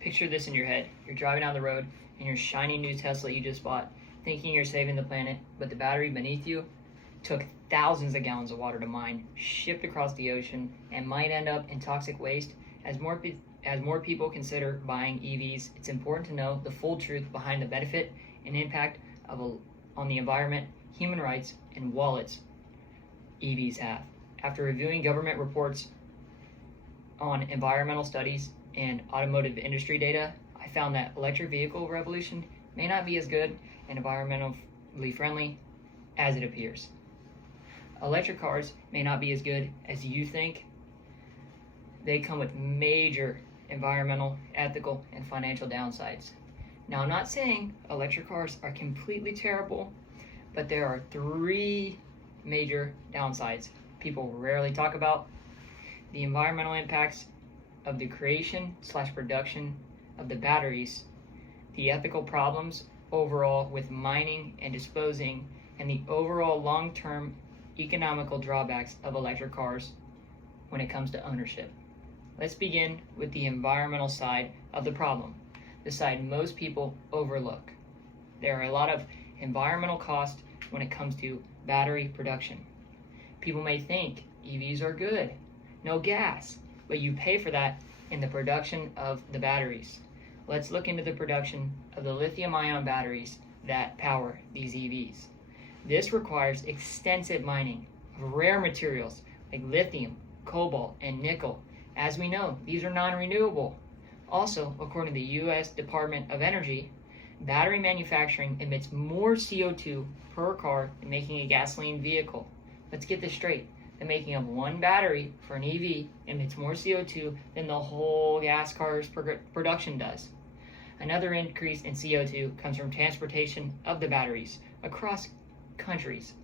Picture this in your head. You're driving down the road in your shiny new Tesla you just bought, thinking you're saving the planet, but the battery beneath you took thousands of gallons of water to mine, shipped across the ocean, and might end up in toxic waste. As more people consider buying EVs, it's important to know the full truth behind the benefit and impact on the environment, human rights, and wallets EVs have. After reviewing government reports on environmental studies and automotive industry data, I found that electric vehicle revolution may not be as good and environmentally friendly as it appears. Electric cars may not be as good as you think. They come with major environmental, ethical, and financial downsides. Now, I'm not saying electric cars are completely terrible, but there are 3 major downsides people rarely talk about: the environmental impacts of the creation/production of the batteries, the ethical problems overall with mining and disposing, and the overall long-term economical drawbacks of electric cars when it comes to ownership. Let's begin with the environmental side of the problem, the side most people overlook. There are a lot of environmental costs when it comes to battery production. People may think EVs are good, no gas, but you pay for that in the production of the batteries. Let's look into the production of the lithium-ion batteries that power these EVs. This requires extensive mining of rare materials like lithium, cobalt, and nickel. As we know, these are non-renewable. Also, according to the U.S. Department of Energy, battery manufacturing emits more CO2 per car than making a gasoline vehicle. Let's get this straight. The making of one battery for an EV emits more CO2 than the whole gas car's production does. Another increase in CO2 comes from transportation of the batteries across countries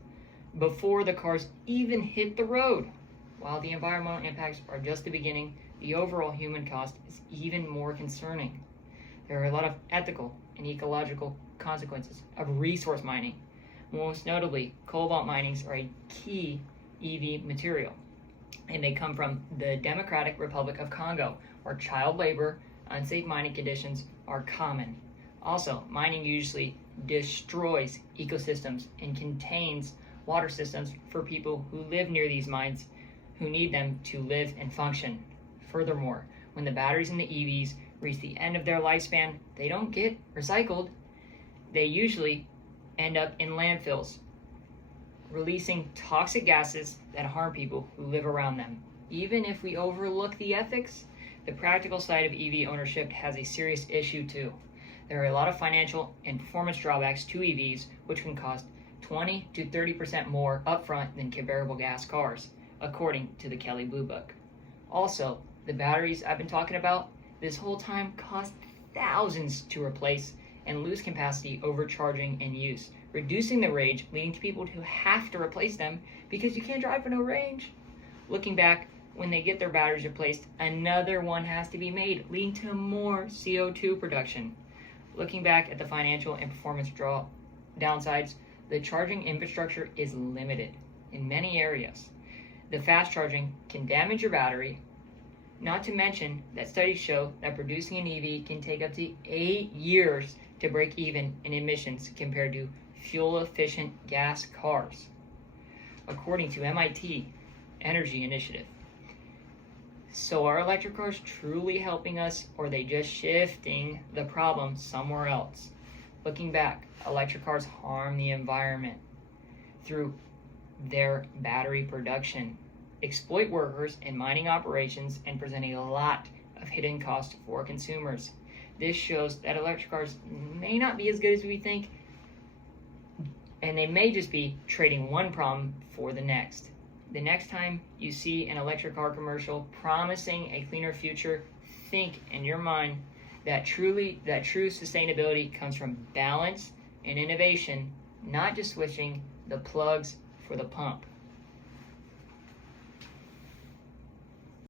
before the cars even hit the road. While the environmental impacts are just the beginning, the overall human cost is even more concerning. There are a lot of ethical and ecological consequences of resource mining. Most notably, cobalt minings are a key EV material, and they come from the Democratic Republic of Congo, where child labor, unsafe mining conditions are common. Also, mining usually destroys ecosystems and contains water systems for people who live near these mines who need them to live and function. Furthermore, when the batteries in the EVs reach the end of their lifespan, they don't get recycled. They usually end up in landfills, releasing toxic gases that harm people who live around them. Even if we overlook the ethics, the practical side of EV ownership has a serious issue too. There are a lot of financial and performance drawbacks to EVs, which can cost 20 to 30% more upfront than comparable gas cars, according to the Kelley Blue Book. Also, the batteries I've been talking about this whole time cost thousands to replace and lose capacity overcharging and use, reducing the range, leading to people who have to replace them because you can't drive for no range. Looking back, when they get their batteries replaced, another one has to be made, leading to more CO2 production. Looking back at the financial and performance downsides, the charging infrastructure is limited in many areas. The fast charging can damage your battery, not to mention that studies show that producing an EV can take up to 8 years to break even in emissions compared to fuel-efficient gas cars, according to MIT Energy Initiative. So are electric cars truly helping us, or are they just shifting the problem somewhere else? Looking back, electric cars harm the environment through their battery production, exploit workers in mining operations, and present a lot of hidden costs for consumers. This shows that electric cars may not be as good as we think, and they may just be trading one problem for the next. The next time you see an electric car commercial promising a cleaner future, think in your mind that true sustainability comes from balance and innovation, not just switching the plugs for the pump.